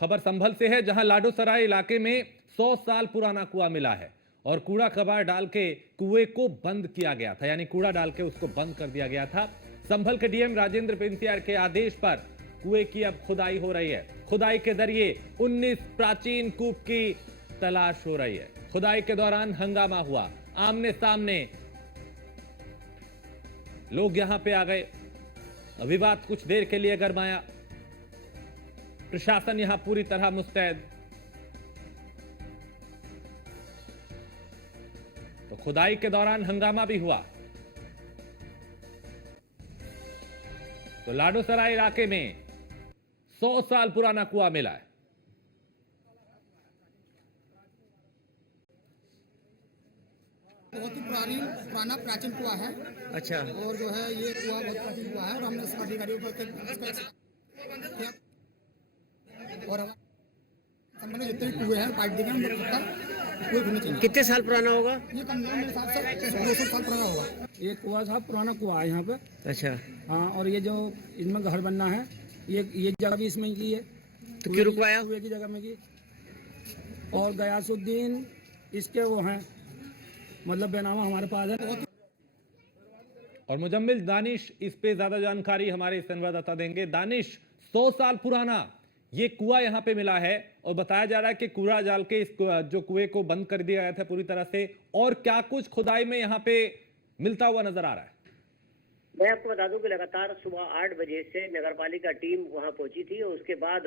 खबर संभल से है, जहां लाडोसराय इलाके में 100 साल पुराना कुआं मिला है और कूड़ा कबाड़ डाल के कुएं को बंद किया गया था, यानी कूड़ा डाल के उसको बंद कर दिया गया था। संभल के डीएम राजेंद्र पिंसियार के आदेश पर कुएं की अब खुदाई हो रही है। खुदाई के जरिए 19 प्राचीन कूप की तलाश हो रही है। खुदाई के दौरान हंगामा हुआ, आमने सामने लोग यहां पे आ गए। विवाद कुछ देर के लिए गरमाया। प्रशासन यहां पूरी तरह मुस्तैद। तो खुदाई के दौरान हंगामा भी हुआ। तो लाडोसराय इलाके में 100 साल पुराना कुआं मिला है। बहुत ही पुराना प्राचीन कुआं है। अच्छा। और जो है ये कुआं बहुत प्राचीन कुआं है और हमने सब अधिकारियों पर और संबंध में जितने भी कुएं हैं पाइप देंगे हम कुएं होने चाहिए। कितने साल पुराना होगा? ये कम से कम मेरे हिसाब से 200 साल पुराना होगा। ये कुआं साहब पुराना कुआं है यहाँ पे। अच्छा। हाँ, और ये जो इसमें घर बनना है ये जगह भी इसमें की है। तो क्यों रुकवाया? कुएं की जगह में की। और गयासुद्दीन इसके वो हैं, मतलब बेनामा हमारे पास है। और मुजम्मिल दानिश इस पे ज्यादा जानकारी हमारे संवाददाता देंगे। दानिश, 100 साल पुराना ये कुआं यहां पे मिला है और बताया जा रहा है कि कूड़ा डाल के इस जो कुएं को बंद कर दिया गया था पूरी तरह से, और क्या कुछ खुदाई में यहां पे मिलता हुआ नजर आ रहा है? मैं आपको बता दूं कि लगातार सुबह 8 बजे से नगर पालिका टीम वहां पहुंची थी और उसके बाद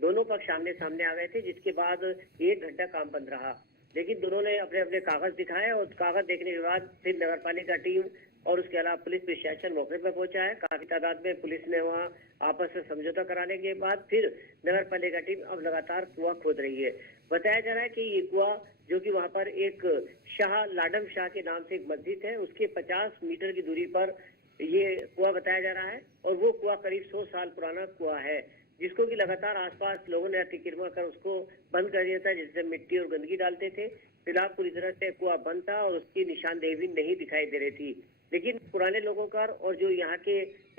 दोनों पक्ष आमने सामने आ गए थे, जिसके बाद 1 घंटा काम बंद रहा। लेकिन दोनों ने अपने अपने कागज दिखाए और कागज देखने के बाद फिर नगर पालिका टीम और उसके अलावा पुलिस प्रशासन मौके पर पहुंचा है। काफी तादाद में पुलिस ने वहां आपस में समझौता कराने के बाद फिर नगर पालिका टीम अब लगातार कुआं खोद रही है। बताया जा रहा है कि ये कुआं जो कि वहां पर एक शाह लाडम शाह के नाम से एक मस्जिद है, उसके 50 मीटर की दूरी पर ये कुआं बताया जा रहा है। और वो कुआं करीब 100 साल पुराना कुआं है, जिसको कि लगातार आसपास लोगों ने अतिक्रमण कर उसको बंद कर दिया था, जिससे मिट्टी और गंदगी डालते थे। फिलहाल पूरी तरह से कुआं बंद था और उसकी निशानदेही भी नहीं दिखाई दे रही थी। लेकिन पुराने लोगों का और जो यहाँ के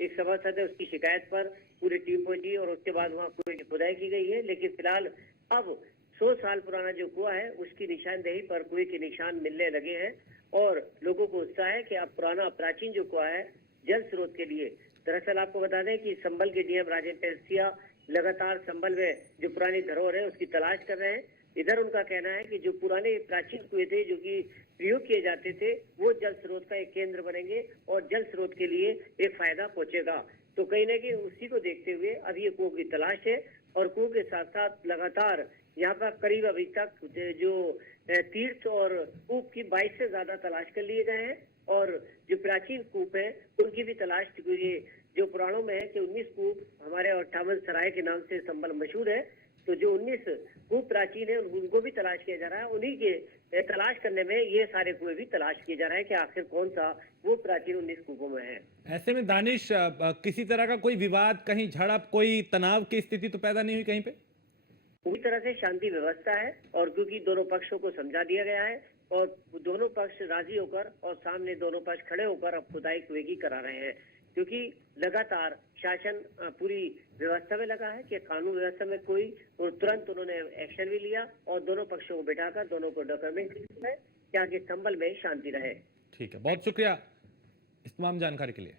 एक सभासद है उसकी शिकायत पर पूरी टीम पहुंची और उसके बाद वहाँ कुएं की खुदाई की गई है। लेकिन फिलहाल अब 100 साल पुराना जो कुआं है उसकी निशानदेही पर कुएं के निशान मिलने लगे हैं और लोगों को उत्साह है कि अब पुराना प्राचीन जो कुआं है जल स्रोत के लिए। दरअसल आपको बता दें कि संभल के डीएम राजेंद्र पिंसिया लगातार संभल में जो पुरानी धरोहर है उसकी तलाश कर रहे हैं। इधर उनका कहना है कि जो पुराने प्राचीन कुएं थे जो कि प्रयोग किए जाते थे वो जल स्रोत का एक केंद्र बनेंगे और जल स्रोत के लिए एक फायदा पहुंचेगा। तो कहीं ना कहीं उसी को देखते हुए अब ये कुओं की तलाश है और कुओं के साथ साथ लगातार यहाँ पर करीब अभी तक जो तीर्थ और कूप की 22 से ज्यादा तलाश कर लिए गए हैं और जो प्राचीन कूप है उनकी भी तलाश जो पुराणों में है कि 19 कूप हमारे 58 सराय के नाम से संभल मशहूर है। तो जो 19 कूप प्राचीन है उनको भी तलाश किया जा रहा है। उन्हीं के तलाश करने में ये सारे कुएं भी तलाश किए जा रहे हैं कि आखिर कौन सा वो प्राचीन 19 कूपों में है। ऐसे में दानिश, किसी तरह का कोई विवाद, कहीं झड़प, कोई तनाव की स्थिति तो पैदा नहीं हुई कहीं पे? पूरी तरह से शांति व्यवस्था है और क्योंकि दोनों पक्षों को समझा दिया गया है और दोनों पक्ष राजी होकर और सामने दोनों पक्ष खड़े होकर अब खुदाई कुएं की करा रहे हैं, क्योंकि लगातार शासन पूरी व्यवस्था में लगा है कि कानून व्यवस्था में कोई, और तुरंत उन्होंने एक्शन भी लिया और दोनों पक्षों को बिठाकर दोनों को डॉक्यूमेंट किया है कि आगे संभल में शांति रहे। ठीक है, बहुत शुक्रिया इस तमाम जानकारी के लिए।